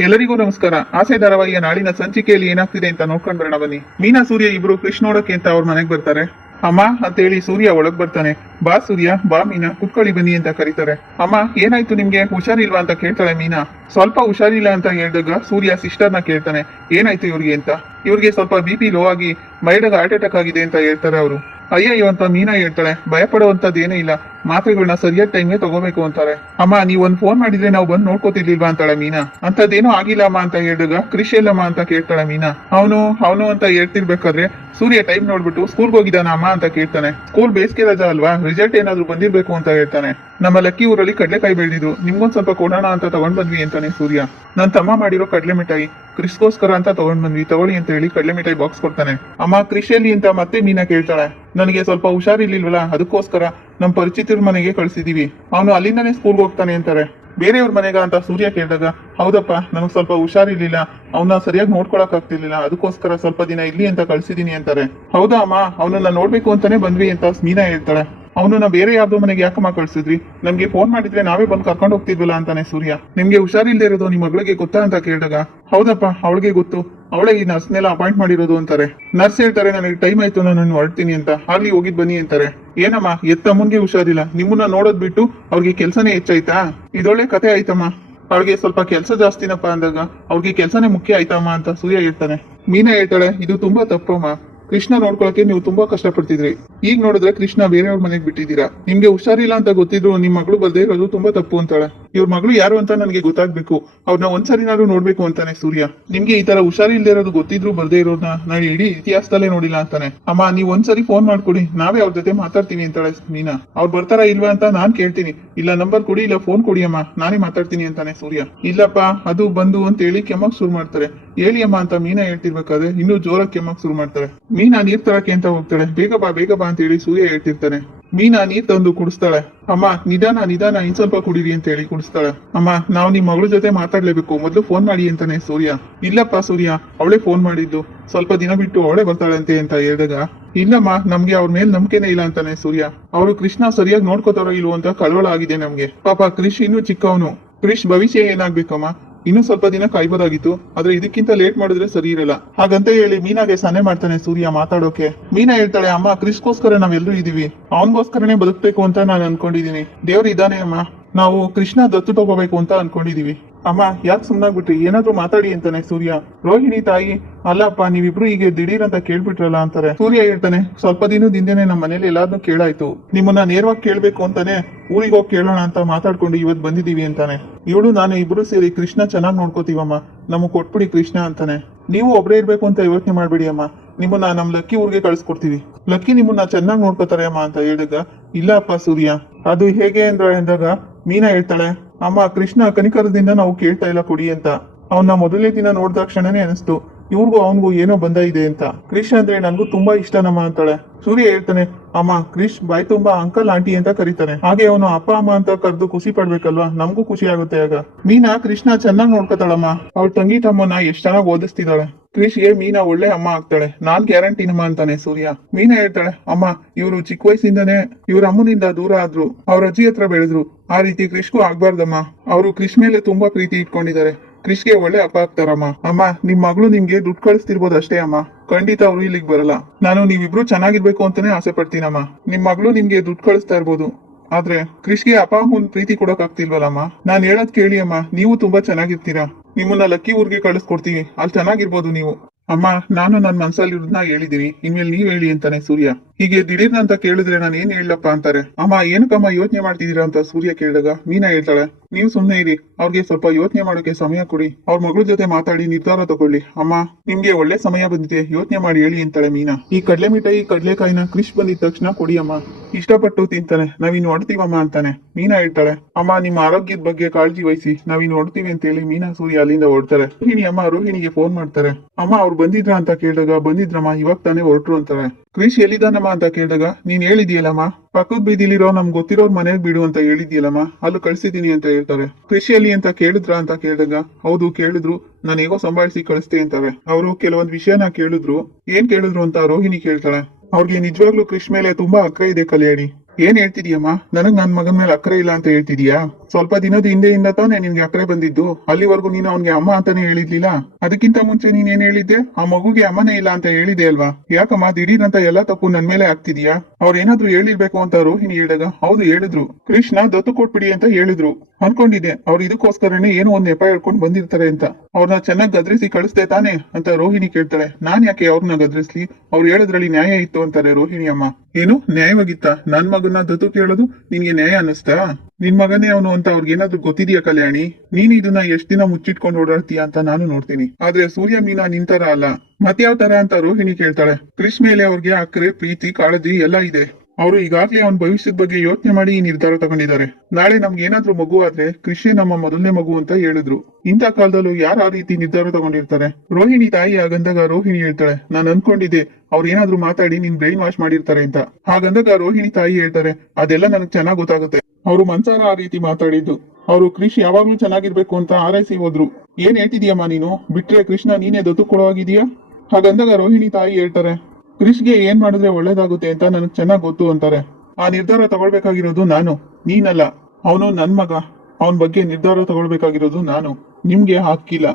ಎಲ್ಲರಿಗೂ ನಮಸ್ಕಾರ. ಆಸೆ ಧಾರಾವಾಹಿಯ ನಾಳಿನ ಸಂಚಿಕೆಯಲ್ಲಿ ಏನಾಗ್ತಿದೆ ಅಂತ ನೋಡ್ಕೊಂಡ್ ಬರೋಣ ಬನ್ನಿ. ಮೀನಾ, ಸೂರ್ಯ ಇಬ್ರು ಕೃಷ್ಣ ನೋಡಕ್ಕೆ ಅಂತ ಅವ್ರ ಮನೆಗ್ ಬರ್ತಾರೆ. ಅಮ್ಮ, ಅಂತ ಹೇಳಿ ಸೂರ್ಯ ಒಳಗ್ ಬರ್ತಾನೆ. ಬಾ ಸೂರ್ಯ, ಬಾ ಮೀನಾ, ಕುತ್ಕೊಳ್ಳಿ ಬನ್ನಿ ಅಂತ ಕರೀತಾರೆ. ಅಮ್ಮ, ಏನಾಯ್ತು ನಿಮ್ಗೆ? ಹುಷಾರಿಲ್ವಾ ಅಂತ ಕೇಳ್ತಾಳೆ ಮೀನಾ. ಸ್ವಲ್ಪ ಹುಷಾರಿಲ್ಲ ಅಂತ ಹೇಳಿದಾಗ ಸೂರ್ಯ ಸಿಸ್ಟರ್ನ ಕೇಳ್ತಾನೆ. ಏನಾಯ್ತು ಇವ್ರಿಗೆ ಅಂತ? ಇವ್ರಿಗೆ ಸ್ವಲ್ಪ ಬಿ ಪಿ ಲೋ ಆಗಿ ಮೈಡಾಗ ಹಾರ್ಟ್ ಅಟ್ಯಾಕ್ ಆಗಿದೆ ಅಂತ ಹೇಳ್ತಾರೆ ಅವರು. ಅಯ್ಯೋ ಅಂತ ಮೀನಾ ಹೇಳ್ತಾಳೆ. ಭಯಪಡುವಂತದ್ದು ಏನೂ ಇಲ್ಲ. ಮಾತ್ರೆಗಳನ್ನ ಸರಿಯಾದ ಟೈಮ್ಗೆ ತಗೋಬೇಕು ಅಂತಾರೆ. ಅಮ್ಮ ನೀವ್ ಒಂದ್ ಫೋನ್ ಮಾಡಿದ್ರೆ ನಾವು ಬಂದು ನೋಡ್ಕೋತಿರ್ಲಿಲ್ವಾ ಅಂತಾಳೆ ಮೀನಾ. ಅಂತದೇನೋ ಆಗಿಲ್ಲ ಅಮ್ಮ ಅಂತ ಹೇಳಿದಾಗ, ಕೃಷಿ ಇಲ್ಲಮ್ಮ ಅಂತ ಕೇಳ್ತಾಳೆ ಮೀನಾ. ಅವನು ಅವನು ಅಂತ ಹೇಳ್ತಿರ್ಬೇಕಾದ್ರೆ ಸೂರ್ಯ ಟೈಮ್ ನೋಡ್ಬಿಟ್ಟು ಸ್ಕೂಲ್ಗೆ ಹೋಗಿದ್ದಾನ ಅಮ್ಮ? ಅಂತ ಕೇಳ್ತಾನೆ. ಸ್ಕೂಲ್ ಬೇಸಿಗೆ ರಜಾ ಅಲ್ವಾ? ರಿಸಲ್ಟ್ ಏನಾದ್ರು ಬಂದಿರ್ಬೇಕು ಅಂತ ಹೇಳ್ತಾನೆ. ನಮ್ಮ ಲಕ್ಕಿ ಊರಲ್ಲಿ ಕಡಲೆಕಾಯಿ ಬೆಳೆದಿದ್ರು ನಿಮ್ಗೊಂದ್ ಸ್ವಲ್ಪ ಕೊಡೋಣ ಅಂತ ತಗೊಂಡ್ ಬಂದ್ವಿ ಅಂತಾನೆ ಸೂರ್ಯ. ನನ್ ತಮ್ಮ ಮಾಡಿರೋ ಕಡಲೆ ಮಿಠಾಯಿ ಕ್ರಿಸ್ಗೋಸ್ಕರ ಅಂತ ತಗೊಂಡ್ ಬಂದ್ವಿ. ತಗೊಳ್ಳಿ ಅಂತ ಹೇಳಿ ಕಡಲೆ ಮಿಠಾಯಿ ಬಾಕ್ಸ್ ಕೊಡ್ತಾನೆ. ಅಮ್ಮ, ಕೃಷಿಯಲ್ಲಿ ಅಂತ ಮತ್ತೆ ಮೀನಾ ಕೇಳ್ತಾಳೆ. ನನಗೆ ಸ್ವಲ್ಪ ಹುಷಾರಿರ್ಲಿಲ್ವಲ್ಲ? ಅದಕ್ಕೋಸ್ಕರ ನಮ್ ಪರಿಚಿತರ ಮನೆಗೆ ಕಳಿಸಿದೀವಿ. ಅವನು ಅಲ್ಲಿಂದನೇ ಸ್ಕೂಲ್ಗೆ ಹೋಗ್ತಾನೆ ಅಂತಾರೆ. ಬೇರೆಯವ್ರ ಮನೆಗ ಅಂತ ಸೂರ್ಯ ಕೇಳಿದಾಗ, ಹೌದಪ್ಪ, ನನಗ್ ಸ್ವಲ್ಪ ಹುಷಾರಿರ್ಲಿಲ್ಲ. ಅವನ್ನ ಸರಿಯಾಗಿ ನೋಡ್ಕೊಳಕ್ ಆಗ್ತಿರ್ಲಿಲ್ಲ. ಅದಕ್ಕೋಸ್ಕರ ಸ್ವಲ್ಪ ದಿನ ಇಲ್ಲಿ ಅಂತ ಕಳ್ಸಿದೀನಿ ಅಂತಾರೆ. ಹೌದಾ, ಅಮ್ಮ? ಅವನನ್ನ ನೋಡ್ಬೇಕು ಅಂತಾನೆ ಬಂದ್ವಿ ಅಂತ ಮೀನಾ ಹೇಳ್ತಾಳೆ. ಅವನನ್ನ ಬೇರೆ ಯಾವ್ದೋ ಮನೆಗೆ ಯಾಕಮ್ಮ ಕಳ್ಸಿದ್ರಿ? ನಮ್ಗೆ ಫೋನ್ ಮಾಡಿದ್ರೆ ನಾವೇ ಬಂದು ಕರ್ಕೊಂಡು ಹೋಗ್ತಿದ್ವಲ್ಲ ಅಂತಾನೆ ಸೂರ್ಯ. ನಿಮ್ಗೆ ಹುಷಾರಿಲ್ದೇ ಇರೋದು ನಿಮ್ ಮಗಳಿಗೆ ಗೊತ್ತಾ? ಅಂತ ಕೇಳಿದಾಗ, ಹೌದಪ್ಪ, ಅವಳಿಗೆ ಗೊತ್ತು. ಅವಳೇ ಈ ನರ್ಸ್ನೆಲ್ಲ ಅಪಾಯಿಂಟ್ ಮಾಡಿರೋದು ಅಂತಾರೆ. ನರ್ಸ್ ಹೇಳ್ತಾರೆ, ನನಗೆ ಟೈಮ್ ಆಯ್ತು ನಾನು ಹೊರಡ್ತೀನಿ ಅಂತ. ಅಲ್ಲಿ ಹೋಗಿದ್ ಬನ್ನಿ ಅಂತಾರೆ. ಏನಮ್ಮ ಎತ್ತಮ್ಮನ್ಗೆ ಹುಷಾರಿಲ್ಲ. ನಿಮ್ಮನ್ನ ನೋಡೋದ್ ಬಿಟ್ಟು ಅವ್ರಿಗೆ ಕೆಲ್ಸನೇ ಹೆಚ್ಚಾಯ್ತಾ? ಇದೊಳ್ಳೆ ಕತೆ ಆಯ್ತಮ್ಮ. ಅವಳಿಗೆ ಸ್ವಲ್ಪ ಕೆಲಸ ಜಾಸ್ತಿನಪ್ಪ ಅಂದಾಗ ಅವ್ರಿಗೆ ಕೆಲ್ಸನೇ ಮುಖ್ಯ ಆಯ್ತಮ್ಮ ಅಂತ ಸೂರ್ಯ ಹೇಳ್ತಾನೆ. ಮೀನಾ ಹೇಳ್ತಾಳೆ, ಇದು ತುಂಬಾ ತಪ್ಪಮ್ಮ. ಕೃಷ್ಣ ನೋಡ್ಕೊಳಕ್ಕೆ ನೀವು ತುಂಬಾ ಕಷ್ಟಪಡ್ತಿದ್ರಿ. ಈಗ ನೋಡಿದ್ರೆ ಕೃಷ್ಣ ಬೇರೆಯವ್ರ ಮನೆಗೆ ಬಿಟ್ಟಿದ್ದೀರಾ? ನಿಮ್ಗೆ ಹುಷಾರಿಲ್ಲ ಅಂತ ಗೊತ್ತಿದ್ರು, ನಿಮ್ ಮಗಳು ಬರ್ದೇ ಇರೋದು ತುಂಬಾ ತಪ್ಪು ಅಂತಾಳೆ. ಇವ್ರ ಮಗಳು ಯಾರು ಅಂತ ನನಗೆ ಗೊತ್ತಾಗ್ಬೇಕು. ಅವ್ರನ್ನ ಒಂದ್ಸರಿನಾದ್ರೂ ನೋಡ್ಬೇಕು ಅಂತಾನೆ ಸೂರ್ಯ. ನಿಮ್ಗೆ ಈ ತರ ಹುಷಾರಿಲ್ದೇ ಇರೋದು ಗೊತ್ತಿದ್ರು ಬರ್ದೇ ಇರೋದನ್ನ ನಾನು ಇಡೀ ಇತಿಹಾಸದಲ್ಲೇ ನೋಡಿಲ್ಲ ಅಂತಾನೆ. ಅಮ್ಮ, ನೀವ್ ಒಂದ್ಸರಿ ಫೋನ್ ಮಾಡ್ಕೊಡಿ. ನಾವೇ ಅವ್ರ ಜೊತೆ ಮಾತಾಡ್ತೀನಿ ಅಂತಾಳೆ ಮೀನಾ. ಅವ್ರು ಬರ್ತಾರ ಇಲ್ವಾ ಅಂತ ನಾನ್ ಕೇಳ್ತೀನಿ. ಇಲ್ಲ ನಂಬರ್ ಕೊಡಿ, ಇಲ್ಲ ಫೋನ್ ಕೊಡಿ ಅಮ್ಮ. ನಾನೇ ಮಾತಾಡ್ತೀನಿ ಅಂತಾನೆ ಸೂರ್ಯ. ಇಲ್ಲಪ್ಪ, ಅದು ಬಂದು ಅಂತ ಹೇಳಿ ಕೆಮ್ಮಕ್ ಶುರು ಮಾಡ್ತಾರೆ. ಹೇಳಿ ಅಮ್ಮ ಅಂತ ಮೀನಾ ಹೇಳ್ತಿರ್ಬೇಕಾದ್ರೆ ಇನ್ನೂ ಜೋರಾಗಿ ಕೆಮ್ಮಕ್ ಶುರು ಮಾಡ್ತಾರೆ. ಮೀನಾ ನೀರ್ ತರಕ್ಕೆ ಅಂತ ಹೋಗ್ತಾಳೆ. ಬೇಗ ಬಾ ಬೇಗ ಬಾ ಅಂತ ಹೇಳಿ ಸೂರ್ಯ ಹೇಳ್ತಿರ್ತಾನೆ. ಮೀನಾ ನೀರ್ ತಂದು ಕುಡಿಸ್ತಾಳೆ. ಅಮ್ಮ, ನಿಧಾನ ನಿಧಾನ, ಇನ್ ಸ್ವಲ್ಪ ಕುಡೀರಿ ಅಂತ ಹೇಳಿ ಕುಡಿಸ್ತಾಳೆ. ಅಮ್ಮ, ನಾವ್ ನಿಮ್ ಮಗಳ ಜೊತೆ ಮಾತಾಡ್ಲೇಬೇಕು. ಮೊದ್ಲು ಫೋನ್ ಮಾಡಿ ಅಂತಾನೆ ಸೂರ್ಯ. ಇಲ್ಲಪ್ಪ ಸೂರ್ಯ, ಅವಳೆ ಫೋನ್ ಮಾಡಿದ್ದು. ಸ್ವಲ್ಪ ದಿನ ಬಿಟ್ಟು ಅವಳೆ ಬರ್ತಾಳಂತೆ ಅಂತ ಹೇಳಿದಾಗ, ಇಲ್ಲಮ್ಮ, ನಮ್ಗೆ ಅವ್ರ ಮೇಲ್ ನಂಬಿಕೆನೇ ಇಲ್ಲ ಅಂತಾನೆ ಸೂರ್ಯ. ಅವರು ಕೃಷ್ಣ ಸರಿಯಾಗಿ ನೋಡ್ಕೋತಾರೋ ಇಲ್ವೋ ಅಂತ ಕಳವಳ ಆಗಿದೆ ನಮ್ಗೆ. ಪಾಪ, ಕೃಷ್ ಇನ್ನೂ ಚಿಕ್ಕವನು. ಕೃಷ್ ಭವಿಷ್ಯ ಏನಾಗ್ಬೇಕಮ್ಮ? ಇನ್ನೂ ಸ್ವಲ್ಪ ದಿನ ಕಾಯ್ಬೋದಾಗಿತ್ತು, ಆದ್ರೆ ಇದಕ್ಕಿಂತ ಲೇಟ್ ಮಾಡಿದ್ರೆ ಸರಿ ಇರಲ್ಲ. ಹಾಗಂತ ಹೇಳಿ ಮೀನಾಗೆ ಸನ್ನೆ ಮಾಡ್ತಾನೆ ಸೂರ್ಯ ಮಾತಾಡೋಕೆ. ಮೀನಾ ಹೇಳ್ತಾಳೆ, ಅಮ್ಮ ಕ್ರಿಸ್ಗೋಸ್ಕರ ನಾವೆಲ್ಲರೂ ಇದೀವಿ. ಅವನಿಗೋಸ್ಕರನೇ ಬದುಕ್ಬೇಕು ಅಂತ ನಾನು ಅನ್ಕೊಂಡಿದೀನಿ ದೇವ್ರು ಇದ್ದಾನೆ, ಅಮ್ಮ. ನಾವು ಕೃಷ್ಣ ದತ್ತು ತಗೋಬೇಕು ಅಂತ ಅನ್ಕೊಂಡಿದೀವಿ. ಅಮ್ಮ, ಯಾಕೆ ಸುಮ್ನಾಗ್ಬಿಟ್ರಿ? ಏನಾದ್ರೂ ಮಾತಾಡಿ ಅಂತಾನೆ ಸೂರ್ಯ. ರೋಹಿಣಿ ತಾಯಿ, ಅಲ್ಲಪ್ಪ, ನೀವಿಬ್ರು ಹೀಗೆ ದಿಢೀರ್ ಅಂತ ಕೇಳ್ಬಿಟ್ರಲ್ಲ ಅಂತಾರೆ. ಸೂರ್ಯ ಹೇಳ್ತಾನೆ, ಸ್ವಲ್ಪ ದಿನದಿಂದನೇ ನಮ್ಮ ಮನೇಲಿ ಎಲ್ಲಾದ್ರೂ ಕೇಳಾಯ್ತು. ನಿಮ್ಮನ್ನ ನೇರವಾಗಿ ಕೇಳ್ಬೇಕು ಅಂತಾನೆ ಊರಿಗೆ ಹೋಗಿ ಕೇಳೋಣ ಅಂತ ಮಾತಾಡ್ಕೊಂಡು ಇವತ್ ಬಂದಿದೀವಿ ಅಂತಾನೆ. ಇವಳು, ನಾನು ಇಬ್ರು ಸೇರಿ ಕೃಷ್ಣ ಚೆನ್ನಾಗಿ ನೋಡ್ಕೋತೀವಮ್ಮ. ನಮಗ್ ಕೊಟ್ಬಿಡಿ ಕೃಷ್ಣ ಅಂತಾನೆ. ನೀವು ಒಬ್ರೇ ಇರ್ಬೇಕು ಅಂತ ಯೋಚನೆ ಮಾಡ್ಬಿಡಿ ಅಮ್ಮ. ನಿಮ್ಮನ್ನ ನಮ್ ಲಕ್ಕಿ ಊರಿಗೆ ಕಳ್ಸ್ಕೊಡ್ತೀವಿ. ಲಕ್ಕಿ ನಿಮ್ಮನ್ನ ಚೆನ್ನಾಗಿ ನೋಡ್ಕೋತಾರೆ ಅಮ್ಮ ಅಂತ ಹೇಳಿದಾಗ ಇಲ್ಲ ಅಪ್ಪ ಸೂರ್ಯ. ಅದು ಹೇಗೆ ಅಂದ್ರೆ ಅಂದಾಗ ಮೀನಾ ಹೇಳ್ತಾಳೆ ಅಮ್ಮ, ಕೃಷ್ಣ ಕನಿಕರದಿಂದ ನಾವು ಕೇಳ್ತಾ ಇಲ್ಲ, ಕೊಡಿ ಅಂತ. ಅವನ್ನ ಮೊದಲನೇ ದಿನ ನೋಡಿದ ಕ್ಷಣನೇ ಅನಿಸ್ತು. ಇವ್ರಿಗೂ ಅವನಿಗೂ ಏನೋ ಬಂದ ಇದೆ ಅಂತ. ಕೃಷ್ಣ ಅಂದ್ರೆ ನನ್ಗೂ ತುಂಬಾ ಇಷ್ಟನಮ್ಮ ಅಂತಾಳೆ. ಸೂರ್ಯ ಹೇಳ್ತಾನೆ, ಅಮ್ಮ ಕ್ರಿಶ್ ಬಾಯ್ ತುಂಬಾ ಅಂಕಲ್, ಆಂಟಿ ಅಂತ ಕರೀತಾನೆ. ಹಾಗೆ ಅವನು ಅಪ್ಪ, ಅಮ್ಮ ಅಂತ ಕರೆದು ಖುಷಿ ಪಡ್ಬೇಕಲ್ವಾ? ನಮಗೂ ಖುಷಿ ಆಗುತ್ತೆ ಆಗ. ಮೀನಾ ಕೃಷ್ಣ ಚೆನ್ನಾಗಿ ನೋಡ್ಕೋತಾಳಮ್ಮ. ಅವಳ ತಂಗಿ ತಮ್ಮನ್ನ ಎಷ್ಟ್ ಚೆನ್ನಾಗಿ ಓದಿಸ್ತಿದ್ದಾಳೆ ಕ್ರಿಶ್ಗೆ ಮೀನಾ ಒಳ್ಳೆ ಅಮ್ಮ ಆಗ್ತಾಳೆ. ನಾನ್ ಗ್ಯಾರಂಟಿನಮ್ಮ ಅಂತಾನೆ ಸೂರ್ಯ. ಮೀನಾ ಹೇಳ್ತಾಳೆ, ಅಮ್ಮ, ಇವರು ಚಿಕ್ಕ ವಯಸ್ಸಿಂದಾನೇ ಇವ್ರ ಅಮ್ಮನಿಂದ ದೂರ ಆದ್ರು. ಅವ್ರ ಅಜ್ಜಿ ಹತ್ರ ಬೆಳೆದ್ರು. ಆ ರೀತಿ ಕ್ರಿಶ್ಗೂ ಆಗ್ಬಾರ್ದಮ್ಮ. ಅವರು ಕ್ರಿಶ್ ಮೇಲೆ ತುಂಬಾ ಪ್ರೀತಿ ಇಟ್ಕೊಂಡಿದ್ದಾರೆ. ಕ್ರಿಶ್ಗೆ ಒಳ್ಳೆ ಅಪ್ಪ ಆಗ್ತಾರಮ್ಮ. ಅಮ್ಮ, ನಿಮ್ ಮಗಳು ನಿಮ್ಗೆ ದುಡ್ಡು ಕಳಿಸ್ತಿರ್ಬೋದು ಅಷ್ಟೇ ಅಮ್ಮ. ಖಂಡಿತ ಅವ್ರು ಇಲ್ಲಿಗೆ ಬರಲ್ಲ. ನಾನು ನೀವಿಬ್ರು ಚೆನ್ನಾಗಿರ್ಬೇಕು ಅಂತಾನೆ ಆಸೆ ಪಡ್ತೀನಮ್ಮ. ನಿಮ್ ಮಗಳು ನಿಮ್ಗೆ ದುಡ್ಡು ಕಳಿಸ್ತಾ ಇರ್ಬೋದು. ಆದ್ರೆ ಕ್ರಿಶ್ಗೆ ಅಪ್ಪ, ಅಮ್ಮನ್ ಪ್ರೀತಿ ಕೊಡಕ್ ಆಗ್ತಿಲ್ವಲ್ಲಮ್ಮ? ನಾನ್ ಹೇಳೋದ್ ಕೇಳಿ ಅಮ್ಮ. ನೀವು ತುಂಬಾ ಚೆನ್ನಾಗಿರ್ತೀರಾ? ನಿಮ್ಮನ್ನ ಲಕ್ಕಿ ಊರಿಗೆ ಕಳಿಸ್ಕೊಡ್ತೀವಿ. ಅಲ್ಲಿ ಚೆನ್ನಾಗಿರ್ಬೋದು ನೀವು. ಅಮ್ಮ, ನಾನು ನನ್ನ ಮನ್ಸಲ್ಲಿ ಇರೋದನ್ನ ಹೇಳಿದೀನಿ ಇನ್ಮೇಲೆ ನೀವ್ ಹೇಳಿ ಅಂತಾನೆ ಸೂರ್ಯ. ಹೀಗೆ ದಿಢೀರ್ನ ಅಂತ ಕೇಳಿದ್ರೆ ನಾನು ಏನ್ ಹೇಳಪ್ಪ ಅಂತಾರೆ? ಅಮ್ಮ, ಏನಕ್ಕಮ್ಮ ಯೋಚನೆ ಮಾಡ್ತಿದ್ದೀರಾ ಅಂತ ಸೂರ್ಯ ಕೇಳಿದಾಗ ಮೀನಾ ಹೇಳ್ತಾಳೆ, ನೀವು ಸುಮ್ನೆ ಇರಿ, ಅವ್ರಿಗೆ ಸ್ವಲ್ಪ ಯೋಚನೆ ಮಾಡೋಕೆ ಸಮಯ ಕೊಡಿ. ಅವ್ರ ಮಗಳ ಜೊತೆ ಮಾತಾಡಿ ನಿರ್ಧಾರ ತಗೊಳ್ಳಿ. ಅಮ್ಮ, ನಿಮ್ಗೆ ಒಳ್ಳೆ ಸಮಯ ಬಂದಿದೆ, ಯೋಚನೆ ಮಾಡಿ ಹೇಳಿ, ಅಂತಾಳೆ ಮೀನಾ. ಈ ಕಡ್ಲೆ ಮಿಠಾಯಿ ಕಡ್ಲೆಕಾಯಿನ ಕೃಷ್ ಬಂದಿದ ತಕ್ಷಣ ಕೊಡಿ ಅಮ್ಮ. ಇಷ್ಟಪಟ್ಟು ತಿಂತಾನೆ ನಾವಿನ್ ಹೊಡ್ತೀವಮ್ಮ ಅಂತಾನೆ. ಮೀನಾ ಹೇಳ್ತಾಳೆ, ಅಮ್ಮ, ನಿಮ್ಮ ಆರೋಗ್ಯದ ಬಗ್ಗೆ ಕಾಳಜಿ ವಹಿಸಿ ನಾವಿನ್ ಹೊಡ್ತೀವಿ ಅಂತ ಹೇಳಿ ಮೀನಾ ಸೂರ್ಯ ಅಲ್ಲಿಂದ ಹೊಡ್ತಾರೆ ರೋಹಿಣಿ ಅಮ್ಮ ರೋಹಿಣಿಗೆ ಫೋನ್ ಮಾಡ್ತಾರೆ, ಅಮ್ಮ, ಅವ್ರು ಬಂದಿದ್ರ ಅಂತ ಕೇಳಿದಾಗ, ಬಂದಿದ್ರಮ್ಮ, ಇವಾಗ ತಾನೇ ಹೊರಟ್ರು ಅಂತಾರೆ. ಕ್ರಿಶ್ ಎಲ್ಲಿದ್ದಾನಮ್ಮ ಅಂತ ಕೇಳಿದಾಗ, ನೀನ್ ಹೇಳಿದ್ಯಲ್ಲಮ್ಮ ಪಕ್ಕದ ಬೀದಿಲಿರೋ ನಮ್ಗೆ ಗೊತ್ತಿರೋರ್ ಮನೆಗ್ ಬಿಡು ಅಂತ ಹೇಳಿದ್ಯಲ್ಲಮ್ಮ ಅಲ್ಲಿ ಕಳ್ಸಿದೀನಿ ಅಂತ ಹೇಳ್ತಾರೆ. ಕೃಷಿಯಲ್ಲಿ ಅಂತ ಕೇಳಿದ್ರ ಅಂತ ಕೇಳಿದಾಗ, ಹೌದು ಕೇಳಿದ್ರು ನಾನು ಹೇಗೋ ಸಂಭಾಳಿಸಿ ಕಳಿಸ್ತೆ ಅಂತಾರೆ ಅವರು ಕೆಲವೊಂದ್ ವಿಷಯನ ಕೇಳಿದ್ರು. ಏನ್ ಕೇಳಿದ್ರು ಅಂತ ರೋಹಿಣಿ ಕೇಳ್ತಾಳೆ. ಅವ್ರಿಗೆ ನಿಜವಾಗ್ಲೂ ಕೃಷ್ ಮೇಲೆ ತುಂಬಾ ಅಕ್ಕ ಇದೆ ಕಲ್ಯಾಣಿ. ಏನ್ ಹೇಳ್ತಿದ್ಯಮ್ಮ? ನನಗ್ ನನ್ ಮಗನ ಮೇಲೆ ಅಕ್ಕರೆ ಇಲ್ಲ ಅಂತ ಹೇಳ್ತಿದೀಯಾ? ಸ್ವಲ್ಪ ದಿನದ ಹಿಂದೆಯಿಂದ ತಾನೇ ನಿನ್ಗೆ ಅಕ್ರೆ ಬಂದಿದ್ದು. ಅಲ್ಲಿವರೆಗೂ ನೀನು ಅವ್ನಿಗೆ ಅಮ್ಮ ಅಂತಾನೆ ಹೇಳಿದ್ಲಿಲ್ಲ? ಅದಕ್ಕಿಂತ ಮುಂಚೆ ನೀನ್ ಏನ್ ಹೇಳಿದ್ದೆ? ಆ ಮಗುಗೆ ಅಮ್ಮನೇ ಇಲ್ಲ ಅಂತ ಹೇಳಿದೆ ಅಲ್ವಾ? ಯಾಕಮ್ಮ ದಿಢೀರಂತ ಎಲ್ಲಾ ತಪ್ಪು ನನ್ ಮೇಲೆ ಆಗ್ತಿದ್ಯಾ? ಅವ್ರ ಏನಾದ್ರು ಹೇಳಿರ್ಬೇಕು ಅಂತ ರೋಹಿಣಿ ಹೇಳಿದಾಗ, ಹೌದು, ಹೇಳಿದ್ರು. ಕೃಷ್ಣ, ದತ್ತು ಕೊಟ್ಬಿಡಿ ಅಂತ ಹೇಳಿದ್ರು. ಅನ್ಕೊಂಡಿದ್ದೆ, ಅವ್ರು ಇದಕ್ಕೋಸ್ಕರನೇ ಏನೋ ಒಂದ್ ನೆಪ ಹೇಳ್ಕೊಂಡ್ ಬಂದಿರ್ತಾರೆ ಅಂತ. ಅವ್ರನ್ನ ಚೆನ್ನಾಗ್ ಗದ್ರಿಸಿ ಕಳಿಸ್ದೆ ತಾನೆ ಅಂತ ರೋಹಿಣಿ ಕೇಳ್ತಾಳೆ. ನಾನ್ ಯಾಕೆ ಅವ್ರನ್ನ ಗದ್ರಿಸ್ಲಿ? ಅವ್ರು ಹೇಳೋದ್ರಲ್ಲಿ ನ್ಯಾಯ ಇತ್ತು ಅಂತಾರೆ ರೋಹಿಣಿ ಅಮ್ಮ. ಏನು? ನ್ಯಾಯವಾಗಿತ್ತ? ನನ್ ಮಗನ ದತ್ತು ಕೇಳೋದು ನಿನ್ಗೆ ನ್ಯಾಯ ಅನ್ನಿಸ್ತಾ? ನಿನ್ ಮಗನೇ ಅವನು ಅಂತ ಅವ್ರಿಗೆ ಏನಾದ್ರು ಗೊತ್ತಿದ್ಯಾ ಕಲ್ಯಾಣಿ? ನೀನ್ ಇದನ್ನ ಎಷ್ಟ್ ದಿನ ಮುಚ್ಚಿಟ್ಕೊಂಡು ಓಡಾಡ್ತೀಯ ಅಂತ ನಾನು ನೋಡ್ತೀನಿ. ಆದ್ರೆ ಸೂರ್ಯ ಮೀನಾ ನಿಂತರ ಅಲ್ಲ. ಮತ್ಯಾವ್ ತರ ಅಂತ ರೋಹಿಣಿ ಕೇಳ್ತಾಳೆ. ಕ್ರಿಶ್ ಮೇಲೆ ಅವ್ರಿಗೆ ಅಕ್ರೆ ಪ್ರೀತಿ, ಕಾಳಜಿ ಎಲ್ಲ ಇದೆ. ಅವರು ಈಗಾಗ್ಲೇ ಅವನ ಭವಿಷ್ಯದ ಬಗ್ಗೆ ಯೋಚನೆ ಮಾಡಿ ಈ ನಿರ್ಧಾರ ತಗೊಂಡಿದ್ದಾರೆ. ನಾಳೆ ನಮ್ಗೆ ಏನಾದ್ರೂ ಮಗು ಆದ್ರೆ ಕೃಷಿ ನಮ್ಮ ಮೊದಲನೇ ಮಗು ಅಂತ ಹೇಳಿದ್ರು. ಇಂಥ ಕಾಲದಲ್ಲೂ ಯಾರು ಆ ರೀತಿ ನಿರ್ಧಾರ ತಗೊಂಡಿರ್ತಾರೆ? ರೋಹಿಣಿ ತಾಯಿ ಆಗಂದಾಗ ರೋಹಿಣಿ ಹೇಳ್ತಾಳೆ. ನಾನು ಅನ್ಕೊಂಡಿದ್ದೆ, ಅವ್ರು ಏನಾದ್ರು ಮಾತಾಡಿ ನಿನ್ ಬ್ರೈನ್ ವಾಶ್ ಮಾಡಿರ್ತಾರೆ ಅಂತ. ಹಾಗಂದಾಗ ರೋಹಿಣಿ ತಾಯಿ ಹೇಳ್ತಾರೆ, ಅದೆಲ್ಲ ನನಗ್ ಚೆನ್ನಾಗ್ ಗೊತ್ತಾಗುತ್ತೆ. ಅವರು ಮಂಚಾರ ಆ ರೀತಿ ಮಾತಾಡಿದ್ದು. ಅವರು ಕೃಷಿ ಯಾವಾಗ್ಲೂ ಚೆನ್ನಾಗಿರ್ಬೇಕು ಅಂತ ಆರೈಸಿ ಹೋದ್ರು. ಏನ್ ಹೇಳ್ತಿದ್ಯಮ್ಮ ನೀನು? ಬಿಟ್ರೆ ಕೃಷ್ಣ ನೀನೇ ದತ್ತು ಕೊಡೋವಾಗಿದೀಯಾ ಹಾಗಂದಾಗ ರೋಹಿಣಿ ತಾಯಿ ಹೇಳ್ತಾರೆ ಕೃಷಿಗೆ ಏನ್ ಮಾಡಿದ್ರೆ ಒಳ್ಳೇದಾಗುತ್ತೆ ಅಂತ ನನಗೆ ಚೆನ್ನಾಗ್ ಗೊತ್ತು ಅಂತಾರೆ. ಆ ನಿರ್ಧಾರ ತಗೊಳ್ಬೇಕಾಗಿರೋದು ನಾನು, ನೀನಲ್ಲ. ಅವನು ನನ್ ಮಗ. ಅವನ ಬಗ್ಗೆ ನಿರ್ಧಾರ ತಗೊಳ್ಬೇಕಾಗಿರೋದು ನಾನು. ನಿಮ್ಗೆ ಹಾಕಿಲ್ಲ.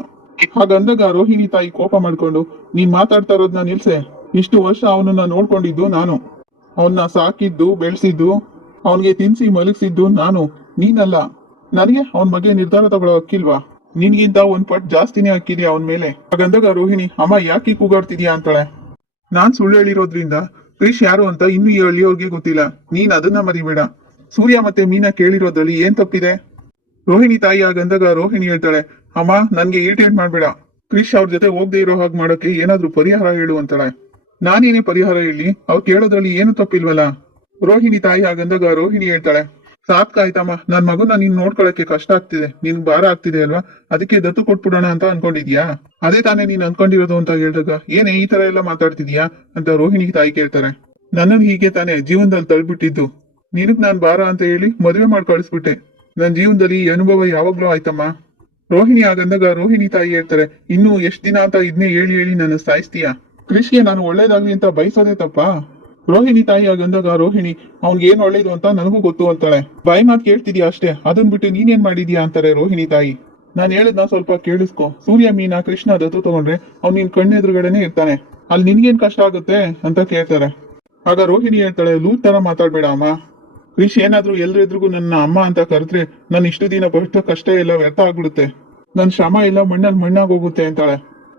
ಹಾಗಂದಾಗ ರೋಹಿಣಿ ತಾಯಿ ಕೋಪ ಮಾಡ್ಕೊಂಡು, ನೀನ್ ಮಾತಾಡ್ತಾ ಇರೋದ್ನ ನಿಲ್ಸೆ. ಇಷ್ಟು ವರ್ಷ ಅವನನ್ನ ನೋಡ್ಕೊಂಡಿದ್ದು ನಾನು. ಅವನ್ನ ಸಾಕಿದ್ದು, ಬೆಳೆಸಿದ್ದು ಅವನ್ಗೆ ತಿನ್ಸಿ ಮಲಗಿಸಿದ್ದು ನಾನು, ನೀನಲ್ಲ. ನನಗೆ ಅವನ ಬಗ್ಗೆ ನಿರ್ಧಾರ ತಗೊಳ್ಳೋ ಹಕ್ಕಿಲ್ವಾ? ನಿನ್ಗಿಂತ ಒಂದ್ ಪಟ್ ಜಾಸ್ತಿನೇ ಹಾಕಿದ್ಯಾ ಅವನ ಮೇಲೆ. ಹಾಗಂದಾಗ ರೋಹಿಣಿ, ಅಮ್ಮ, ಯಾಕೆ ಕೂಗಾಡ್ತಿದ್ಯಾ? ಅಂತಾಳೆ. ನಾನ್ ಸುಳ್ಳು ಹೇಳಿರೋದ್ರಿಂದ ಕ್ರಿಶ್ ಯಾರು ಅಂತ ಇನ್ನು ಈ ಹಳ್ಳಿಯವ್ರಿಗೆ ಗೊತ್ತಿಲ್ಲ. ನೀನ್ ಅದನ್ನ ಮರಿಬೇಡ. ಸೂರ್ಯ ಮತ್ತೆ ಮೀನಾ ಕೇಳಿರೋದ್ರಲ್ಲಿ ಏನ್ ತಪ್ಪಿದೆ? ರೋಹಿಣಿ ತಾಯಿ ಆಗಂದಾಗ ರೋಹಿಣಿ ಹೇಳ್ತಾಳೆ, ಅಮ್ಮ, ನನ್ಗೆ ಇರಿಟೇಟ್ ಮಾಡ್ಬೇಡ. ಕ್ರಿಶ್ ಅವ್ರ ಜೊತೆ ಹೋಗದೆ ಇರೋ ಹಾಗೆ ಮಾಡೋಕೆ ಏನಾದ್ರೂ ಪರಿಹಾರ ಹೇಳು ಅಂತಾಳೆ. ನಾನೇನೇ ಪರಿಹಾರ ಹೇಳಿ, ಅವ್ರು ಕೇಳೋದ್ರಲ್ಲಿ ಏನು ತಪ್ಪಿಲ್ವಲ್ಲ? ರೋಹಿಣಿ ತಾಯಿ ಹಾಗಂದಾಗ ರೋಹಿಣಿ ಹೇಳ್ತಾಳೆ ಸಾಕಾಯ್ತಮ್ಮ ನನ್ ಮಗುನ ನೀನ್ ನೋಡ್ಕೊಳಕ್ಕೆ ಕಷ್ಟ ಆಗ್ತಿದೆ ನಿನ್ ಭಾರ ಆಗ್ತಿದೆ ಅಲ್ವಾ? ಅದಕ್ಕೆ ದತ್ತು ಕೊಟ್ಬಿಡೋಣ ಅಂತ ಅನ್ಕೊಂಡಿದ್ಯಾ? ಅದೇ ತಾನೇ ನೀನ್ ಅನ್ಕೊಂಡಿರೋದು ಅಂತ ಹೇಳಿದಾಗ, ಏನೇ ಈ ತರ ಎಲ್ಲ ಮಾತಾಡ್ತಿದ್ಯಾ? ಅಂತ ರೋಹಿಣಿ ತಾಯಿ ಕೇಳ್ತಾರೆ. ನನ್ನನ್ ಹೀಗೆ ತಾನೇ ಜೀವನದಲ್ಲಿ ತಳ್ಬಿಟ್ಟಿದ್ದು. ನಿನಗ್ ನಾನ್ ಭಾರ ಅಂತ ಹೇಳಿ ಮದುವೆ ಮಾಡಿ ಕಳಿಸ್ಬಿಟ್ಟೆ. ನನ್ ಜೀವನದಲ್ಲಿ ಈ ಅನುಭವ ಯಾವಾಗ್ಲೂ ಆಯ್ತಮ್ಮ. ರೋಹಿಣಿ ಆಗಂದಾಗ ರೋಹಿಣಿ ತಾಯಿ ಹೇಳ್ತಾರೆ, ಇನ್ನು ಎಷ್ಟ್ ದಿನ ಅಂತ ಇದನ್ನೇ ಹೇಳಿ ಹೇಳಿ ನನ್ನ ಸಾಯಿಸ್ತೀಯಾ? ಕೃಷಿಗೆ ನಾನು ಒಳ್ಳೇದಾಗ್ಲಿ ಅಂತ ಬಯಸೋದೇ ತಪ್ಪಾ? ರೋಹಿಣಿ ತಾಯಿ ಆಗಂದಾಗ ರೋಹಿಣಿ, ಅವ್ನ್ಗೆ ಏನ್ ಒಳ್ಳೇದು ಅಂತ ನನಗೂ ಗೊತ್ತು ಅಂತಾಳೆ. ಬಾಯಿ ಮಾತು ಕೇಳ್ತಿದ್ಯಾ ಅಷ್ಟೇ, ಅದನ್ ಬಿಟ್ಟು ನೀನೇನ್ ಮಾಡಿದ್ಯಾ? ಅಂತಾರೆ ರೋಹಿಣಿ ತಾಯಿ. ನಾನು ಹೇಳದ್ನ ಸ್ವಲ್ಪ ಕೇಳಿಸ್ಕೊ. ಸೂರ್ಯ, ಮೀನಾ, ಕೃಷ್ಣ ದತ್ತು ತಗೊಂಡ್ರೆ ಅವ್ನ್ ನಿನ್ ಕಣ್ಣೆದುರುಗಡೆನೆ ಇರ್ತಾನೆ. ಅಲ್ಲಿ ನಿನ್ಗೇನ್ ಕಷ್ಟ ಆಗುತ್ತೆ? ಅಂತ ಕೇಳ್ತಾರೆ. ಆಗ ರೋಹಿಣಿ ಹೇಳ್ತಾಳೆ, ಲೂತ್ ತರ ಮಾತಾಡ್ಬೇಡ ಅಮ್ಮ. ಕ್ರಿಶ್ ಏನಾದ್ರೂ ಎಲ್ರೆದ್ರಿಗೂ ನನ್ನ ಅಮ್ಮ ಅಂತ ಕರೆದ್ರೆ ನನ್ ಇಷ್ಟು ದಿನ ಬಹಳ ಕಷ್ಟ ಎಲ್ಲ ವ್ಯರ್ಥ ಆಗ್ಬಿಡುತ್ತೆ. ನನ್ ಶ್ರಮ ಎಲ್ಲ ಮಣ್ಣಲ್ಲಿ ಮಣ್ಣಾಗೋಗುತ್ತೆ ಅಂತಾಳೆ.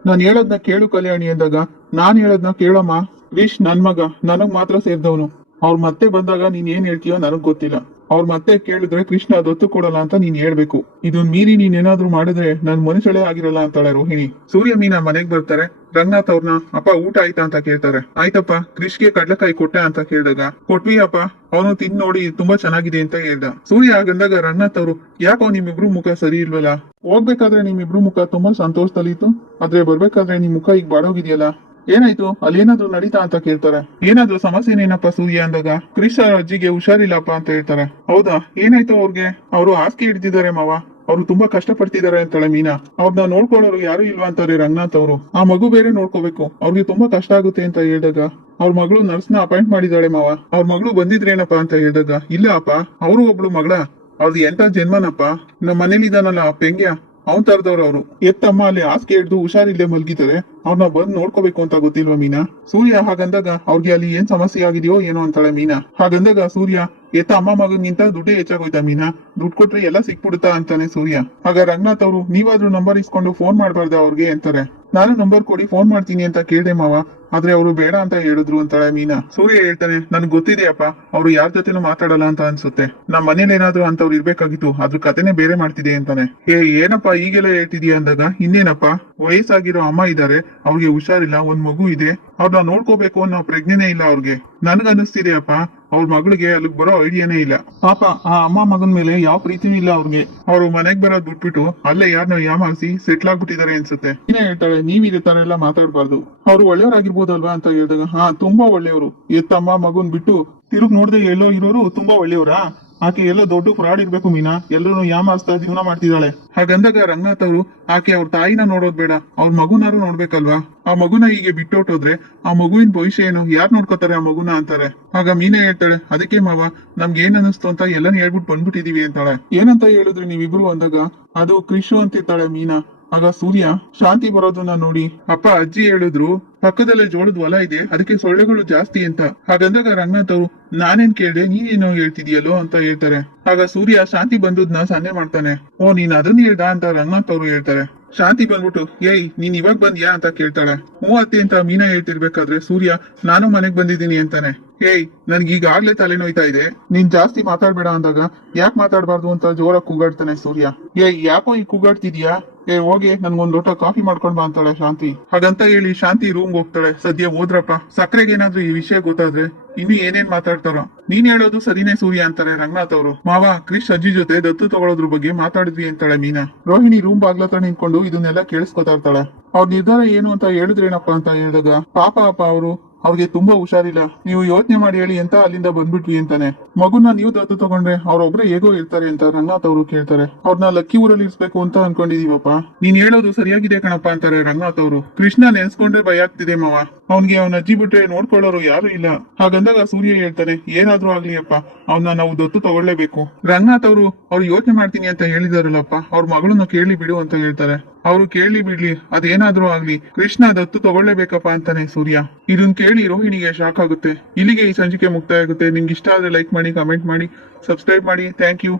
ನಾನ್ ಹೇಳೋದ್ನ ಕೇಳು ಕಲ್ಯಾಣಿ ಅಂದಾಗ, ನಾನ್ ಹೇಳೋದ್ನ ಕೇಳಮ್ಮ. ಕ್ರಿಶ್ ನನ್ ಮಗ, ನನಗ್ ಮಾತ್ರ ಸೇರಿದವನು. ಅವ್ರ ಮತ್ತೆ ಬಂದಾಗ ನೀನ್ ಏನ್ ಹೇಳ್ತೀಯೋ ನನಗ್ ಗೊತ್ತಿಲ್ಲ. ಅವ್ರ ಮತ್ತೆ ಕೇಳಿದ್ರೆ ಕೃಷ್ಣ ದತ್ತು ಕೊಡಲ್ಲ ಅಂತ ನೀನ್ ಹೇಳ್ಬೇಕು. ಇದನ್ ಮೀರಿ ನೀನ್ ಏನಾದ್ರು ಮಾಡಿದ್ರೆ ನನ್ ಮನುಷ್ಯಳೇ ಆಗಿರಲ್ಲ ಅಂತಾಳೆ ರೋಹಿಣಿ. ಸೂರ್ಯ ಮೀನಾ ಮನೆಗ್ ಬರ್ತಾರೆ. ರಂಗನಾಥ್ ಅವ್ರನ್ನ ಅಪ್ಪ, ಊಟ ಆಯ್ತಾ? ಅಂತ ಕೇಳ್ತಾರೆ. ಆಯ್ತಪ್ಪ ಕೃಷ್ಗೆ ಕಡ್ಲೆಕಾಯಿ ಕೊಟ್ಟೆ ಅಂತ ಕೇಳಿದಾಗ, ಕೊಟ್ವಿ ಅಪ್ಪ, ಅವನು ತಿಂದ್ ನೋಡಿ ತುಂಬಾ ಚೆನ್ನಾಗಿದೆ ಅಂತ ಹೇಳ್ದ. ಸೂರ್ಯ ಆಗಂದಾಗ ರಂಗನಾಥ್ ಅವರು, ಯಾಕೋ ನಿಮ್ಮಿಬ್ರು ಮುಖ ಸರಿ ಇಲ್ವಲ್ಲ? ಹೋಗ್ಬೇಕಾದ್ರೆ ನಿಮ್ಮಿಬ್ರು ಮುಖ ತುಂಬಾ ಸಂತೋಷದಲ್ಲಿತ್ತು. ಆದ್ರೆ ಬರ್ಬೇಕಾದ್ರೆ ನಿಮ್ ಮುಖ ಈಗ ಬಾಡೋಗಿದೆಯಲ್ಲ? ಏನಾಯ್ತು? ಅಲ್ಲಿ ಏನಾದ್ರು ನಡೀತಾ ಅಂತ ಕೇಳ್ತಾರೆ. ಏನಾದ್ರು ಸಮಸ್ಯೆ ಏನಪ್ಪ ಸೂರ್ಯ ಅಂದಾಗ? ಕ್ರಿಶ್ ಅಜ್ಜಿಗೆ ಹುಷಾರಿಲ್ಲಪ್ಪ ಅಂತ ಹೇಳ್ತಾರೆ. ಹೌದಾ? ಏನಾಯ್ತು ಅವ್ರಿಗೆ? ಅವರು ಹಾಸಿಗೆ ಹಿಡ್ದಿದ್ದಾರೆ ಮಾವ. ಅವ್ರು ತುಂಬಾ ಕಷ್ಟ ಪಡ್ತಿದ್ದಾರೆ ಅಂತಾಳೆ ಮೀನಾ. ಅವ್ರನ್ನ ನೋಡ್ಕೊಳ್ಳೋರು ಯಾರು ಇಲ್ವಾ ಅಂತಾರೆ ರಂಗನಾಥ್ ಅವರು. ಆ ಮಗು ಬೇರೆ ನೋಡ್ಕೋಬೇಕು. ಅವ್ರಿಗೆ ತುಂಬಾ ಕಷ್ಟ ಆಗುತ್ತೆ ಅಂತ ಹೇಳಿದಾಗ. ಅವ್ರ ಮಗಳು ನರ್ಸ್ನ ಅಪಾಯಿಂಟ್ ಮಾಡಿದಾಳೆ ಮಾವ. ಅವ್ರ ಮಗಳು ಬಂದಿದ್ರೇನಪ್ಪ ಅಂತ ಹೇಳಿದಾಗ ಇಲ್ಲ ಅಪ್ಪ ಅವರು ಒಬ್ಳು ಮಗಳ. ಅವ್ರದ್ದು ಎಂತ ಜನ್ಮನಪ್ಪ? ನಮ್ಮ ಮನೇಲಿ ಇದಾನಲ್ಲ ಪೆಂಗ್ಯ. ಅವನ್ ತರದವ್ರು ಅವರು. ಎತ್ತಮ್ಮ ಅಲ್ಲಿ ಹಾಸಿಗೆ ಹಿಡ್ದು ಹುಷಾರಿಲ್ಲದೆ ಮಲ್ಗಿದ್ದಾರೆ ಅವ್ರನ್ನ ಬಂದ್ ನೋಡ್ಕೋಬೇಕು ಅಂತ ಗೊತ್ತಿಲ್ವಾ ಮೀನಾ? ಸೂರ್ಯ ಹಾಗಂದಾಗ ಅವ್ರಿಗೆ ಅಲ್ಲಿ ಏನ್ ಸಮಸ್ಯೆ ಆಗಿದೆಯೋ ಏನೋ ಅಂತಾಳೆ ಮೀನಾ. ಹಾಗಂದಾಗ ಸೂರ್ಯ, ಎತ್ತ ಅಮ್ಮ ಮಗನಿಗಿಂತ ದುಡ್ಡೇ ಹೆಚ್ಚಾಗೋಯ್ತಾ ಮೀನಾ? ದುಡ್ಡು ಕೊಟ್ರೆ ಎಲ್ಲ ಸಿಕ್ಬಿಡುತ್ತಾ? ಅಂತಾನೆ ಸೂರ್ಯ. ಆಗ ರಂಗನಾಥ್ ಅವರು, ನೀವಾದ್ರೂ ನಂಬರ್ ಇಸ್ಕೊಂಡು ಫೋನ್ ಮಾಡ್ಬಾರ್ದ ಅವ್ರಿಗೆ? ಅಂತಾರೆ. ನಾನು ನಂಬರ್ ಕೊಡಿ ಫೋನ್ ಮಾಡ್ತೀನಿ ಅಂತ ಕೇಳಿದೆ ಮಾವ. ಆದ್ರೆ ಅವರು ಬೇಡ ಅಂತ ಹೇಳಿದ್ರು ಅಂತಾಳೆ ಮೀನಾ. ಸೂರ್ಯ ಹೇಳ್ತಾನೆ, ನನ್ಗೆ ಗೊತ್ತಿದೆಯಪ್ಪ, ಅವ್ರು ಯಾರ ಜೊತೆನೂ ಮಾತಾಡಲ್ಲ ಅಂತ ಅನ್ಸುತ್ತೆ. ನಮ್ಮ ಮನೇಲಿ ಏನಾದ್ರು ಅಂತವ್ರು ಇರ್ಬೇಕಾಗಿತ್ತು ಅದ್ರ ಕತೆನೆ ಬೇರೆ ಮಾಡ್ತಿದೆ ಅಂತಾನೆ. ಏ, ಏನಪ್ಪ ಈಗೆಲ್ಲ ಹೇಳ್ತಿದೀಯ ಅಂದಾಗ? ಇನ್ನೇನಪ್ಪ? ವಯಸ್ಸಾಗಿರೋ ಅಮ್ಮ ಇದಾರೆ, ಅವ್ರಿಗೆ ಹುಷಾರಿಲ್ಲ, ಒಂದ್ ಮಗು ಇದೆ. ಅವ್ರನ್ನ ನೋಡ್ಕೋಬೇಕು ಅನ್ನೋ ಪ್ರಜ್ಞೆನೇ ಇಲ್ಲ ಅವ್ರಿಗೆ. ನನ್ಗ ಅನಿಸ್ತಿದೆ ಅಪ್ಪ ಅವ್ರ ಮಗಳಿಗೆ ಅಲ್ಲಿಗೆ ಬರೋ ಐಡಿಯಾನೇ ಇಲ್ಲ. ಪಾಪ ಆ ಅಮ್ಮ ಮಗನ್ ಮೇಲೆ ಯಾವ ಪ್ರೀತಿನೂ ಇಲ್ಲ ಅವ್ರಿಗೆ. ಅವ್ರು ಮನೆಗ್ ಬರೋದ್ ಬಿಟ್ಬಿಟ್ಟು ಅಲ್ಲೇ ಯಾರನ್ನ ಯಾಮಾಸಿ ಸೆಟ್ಲ್ ಆಗ್ಬಿಟ್ಟಿದ್ದಾರೆ ಅನ್ಸುತ್ತೆ. ಏನೇ ಹೇಳ್ತಾಳೆ, ನೀವ್ ಇದೇ ತರ ಎಲ್ಲ ಮಾತಾಡ್ಬಾರ್ದು. ಅವ್ರು ಒಳ್ಳೆಯವರಾಗಿರ್ಬೋದಲ್ವಾ ಅಂತ ಹೇಳಿದಾಗ, ಹಾ, ತುಂಬಾ ಒಳ್ಳೆಯವರು. ಎತ್ತಮ್ಮ ಮಗುನ್ ಬಿಟ್ಟು ತಿರುಗ್ ನೋಡ್ದೆ ಎಲ್ಲೋ ಇರೋರು ತುಂಬಾ ಒಳ್ಳೆಯವರಾ? ಆಕೆ ಎಲ್ಲ ದೊಡ್ಡ ಫ್ರಾಡ್ ಇರ್ಬೇಕು ಮೀನಾ. ಎಲ್ಲರೂ ಯಾಮಾಸ್ತಾ ಜೀವನ ಮಾಡ್ತಿದ್ದಾಳೆ. ಹಾಗಂದಾಗ ರಂಗನಾಥ್ ಅವರು, ಆಕೆ ಅವ್ರ ತಾಯಿನ ನೋಡೋದ್ ಬೇಡ. ಅವ್ರ ಮಗುನಾರು ನೋಡ್ಬೇಕಲ್ವಾ? ಆ ಮಗುನ ಹೀಗೆ ಬಿಟ್ಟೋಟೋದ್ರೆ ಆ ಮಗುವಿನ ಭವಿಷ್ಯ ಏನು? ಯಾರ್ ನೋಡ್ಕೋತಾರೆ ಆ ಮಗುನ? ಅಂತಾರೆ. ಆಗ ಮೀನಾ ಹೇಳ್ತಾಳೆ, ಅದಕ್ಕೆ ಮಾವ, ನಮ್ಗೆ ಏನ್ ಅನಿಸ್ತು ಅಂತ ಎಲ್ಲಾನು ಹೇಳ್ಬಿಟ್ಟು ಬಂದ್ಬಿಟ್ಟಿದೀವಿ ಅಂತಾಳೆ. ಏನಂತ ಹೇಳಿದ್ರಿ ನೀವಿಬ್ರು ಅಂದಾಗ? ಅದು ಕ್ರಿಶು ಅಂತಿರ್ತಾಳೆ ಮೀನಾ. ಆಗ ಸೂರ್ಯ, ಶಾಂತಿ ಬರೋದನ್ನ ನೋಡಿ. ಅಪ್ಪ ಅಜ್ಜಿ ಹೇಳಿದ್ರು ಪಕ್ಕದಲ್ಲೇ ಜೋಳದ ಹೊಲ ಇದೆ, ಅದಕ್ಕೆ ಸೊಳ್ಳೆಗಳು ಜಾಸ್ತಿ ಅಂತ. ಹಾಗಂದಾಗ ರಂಗನಾಥ್ ಅವರು ನಾನೇನ್ ಕೇಳ್ದೆ, ನೀನೇನೋ ಹೇಳ್ತಿದ್ಯಲ್ಲೋ ಅಂತ ಹೇಳ್ತಾರೆ. ಆಗ ಸೂರ್ಯ ಶಾಂತಿ ಬಂದದ್ನ ಸನ್ನೆ ಮಾಡ್ತಾನೆ. ಓ, ನೀನ್ ಅದನ್ನ ಹೇಳ್ದ ಅಂತ ರಂಗನಾಥ್ ಅವರು ಹೇಳ್ತಾರೆ. ಶಾಂತಿ ಬಂದ್ಬಿಟ್ಟು, ಏಯ್, ನೀನ್ ಇವಾಗ ಬಂದ್ಯಾ? ಅಂತ ಕೇಳ್ತಾಳೆ. ಓ ಅತ್ತೆ ಅಂತ ಮೀನಾ ಹೇಳ್ತಿರ್ಬೇಕಾದ್ರೆ ಸೂರ್ಯ, ನಾನು ಮನೆಗ್ ಬಂದಿದ್ದೀನಿ ಅಂತಾನೆ. ಏಯ್, ನನ್ಗೆ ಈಗಾಗ್ಲೇ ತಲೆನೋಯ್ತಾ ಇದೆ. ನೀನ್ ಜಾಸ್ತಿ ಮಾತಾಡ್ಬೇಡ ಅಂದಾಗ ಯಾಕೆ ಮಾತಾಡ್ಬಾರ್ದು? ಅಂತ ಜೋರಾಗಿ ಕೂಗಾಡ್ತಾನೆ ಸೂರ್ಯ. ಏಯ್, ಯಾಕೋ ಈ ಕೂಗಾಡ್ತಿದ್ಯಾ? ಏ ಹೋಗಿ ನನ್ಗೊಂದ್ ಲೋಟ ಕಾಫಿ ಮಾಡ್ಕೊಂಡ್ ಬಾ ಅಂತಾಳೆ ಶಾಂತಿ. ಹಾಗಂತ ಹೇಳಿ ಶಾಂತಿ ರೂಮ್ ಹೋಗ್ತಾಳೆ. ಸದ್ಯ ಹೋದ್ರಪ್ಪ. ಸಕ್ಕರೆಗೆ ಏನಾದ್ರು ಈ ವಿಷಯ ಗೊತ್ತಾದ್ರೆ ಇನ್ನು ಏನೇನ್ ಮಾತಾಡ್ತಾರೋ. ನೀನ್ ಹೇಳೋದು ಸದಿನೇ ಸೂರ್ಯ ಅಂತಾರೆ ರಂಗನಾಥ್ ಅವರು. ಮಾವ, ಕ್ರಿಶ್ ಅಜ್ಜಿ ಜೊತೆ ದತ್ತು ತಗೊಳೋದ್ರ ಬಗ್ಗೆ ಮಾತಾಡಿದ್ವಿ ಅಂತಾಳೆ ಮೀನಾ. ರೋಹಿಣಿ ರೂಮ್ ಬಾಗ್ಲತ್ರ ನಿಂತ್ಕೊಂಡು ಇದನ್ನೆಲ್ಲ ಕೇಳಿಸ್ಕೊತಾ ಇರ್ತಾಳೆ. ಅವ್ರ ನಿರ್ಧಾರ ಏನು ಅಂತ ಹೇಳಿದ್ರೇನಪ್ಪ ಅಂತ ಹೇಳಿದಾಗ, ಪಾಪ ಅಪ್ಪ ಅವರು ಅವ್ರಿಗೆ ತುಂಬಾ ಹುಷಾರಿಲ್ಲ. ನೀವು ಯೋಚನೆ ಮಾಡಿ ಹೇಳಿ ಅಂತ ಅಲ್ಲಿಂದ ಬಂದ್ಬಿಟ್ವಿ ಅಂತಾನೆ. ಮಗುನ ನೀವು ದತ್ತು ತಗೊಂಡ್ರೆ ಅವ್ರೊಬ್ರೆ ಹೇಗೋ ಇರ್ತಾರೆ ಅಂತ ರಂಗನಾಥ್ ಅವರು ಕೇಳ್ತಾರೆ. ಅವ್ರನ್ನ ಲಕ್ಕಿ ಊರಲ್ಲಿ ಇರ್ಸ್ಬೇಕು ಅಂತ ಅನ್ಕೊಂಡಿದೀವಪ್ಪ. ನೀನ್ ಹೇಳೋದು ಸರಿಯಾಗಿದೆ ಕಣಪ್ಪ ಅಂತಾರೆ ರಂಗನಾಥ್ ಅವರು. ಕೃಷ್ಣ ನೆನ್ಸ್ಕೊಂಡ್ರೆ ಭಯ ಆಗ್ತಿದೆ ಮಾವ. ಅವ್ನಿಗೆ ಅವನ ಅಜ್ಜಿ ಬಿಟ್ರೆ ನೋಡ್ಕೊಳ್ಳೋರು ಯಾರು ಇಲ್ಲ. ಹಾಗಂದಾಗ ಸೂರ್ಯ ಹೇಳ್ತಾನೆ, ಏನಾದ್ರೂ ಆಗ್ಲಿ ಅಪ್ಪ ಅವನ್ನ ನಾವು ದತ್ತು ತಗೊಳ್ಳೇಬೇಕು. ರಂಗನಾಥ್ ಅವರು, ಅವ್ರು ಯೋಚನೆ ಮಾಡ್ತೀನಿ ಅಂತ ಹೇಳಿದಾರಲ್ಲಪ್ಪ, ಅವ್ರ ಮಗಳನ್ನು ಕೇಳಿ ಬಿಡು ಅಂತ ಹೇಳ್ತಾರೆ. ಅವರು ಕೇಳಿ ಬಿಡ್ಲಿ, ಅದೇನಾದ್ರೂ ಆಗ್ಲಿ, ಕೃಷ್ಣ ದತ್ತು ತಗೊಳ್ಳೇಬೇಕಪ್ಪ ಅಂತಾನೆ ಸೂರ್ಯ. ಇದನ್ ಕೇಳಿ ರೋಹಿಣಿಗೆ ಶಾಕ್ ಆಗುತ್ತೆ. ಇಲ್ಲಿಗೆ ಈ ಸಂಚಿಕೆ ಮುಕ್ತಾಯ ಆಗುತ್ತೆ. ನಿಮ್ಗೆ ಇಷ್ಟ ಆದ್ರೆ ಲೈಕ್ ಮಾಡಿ ಕಮೆಂಟ್ ಮಾಡಿ ಸಬ್ಸ್ಕ್ರೈಬ್ ಮಾಡಿ. Thank you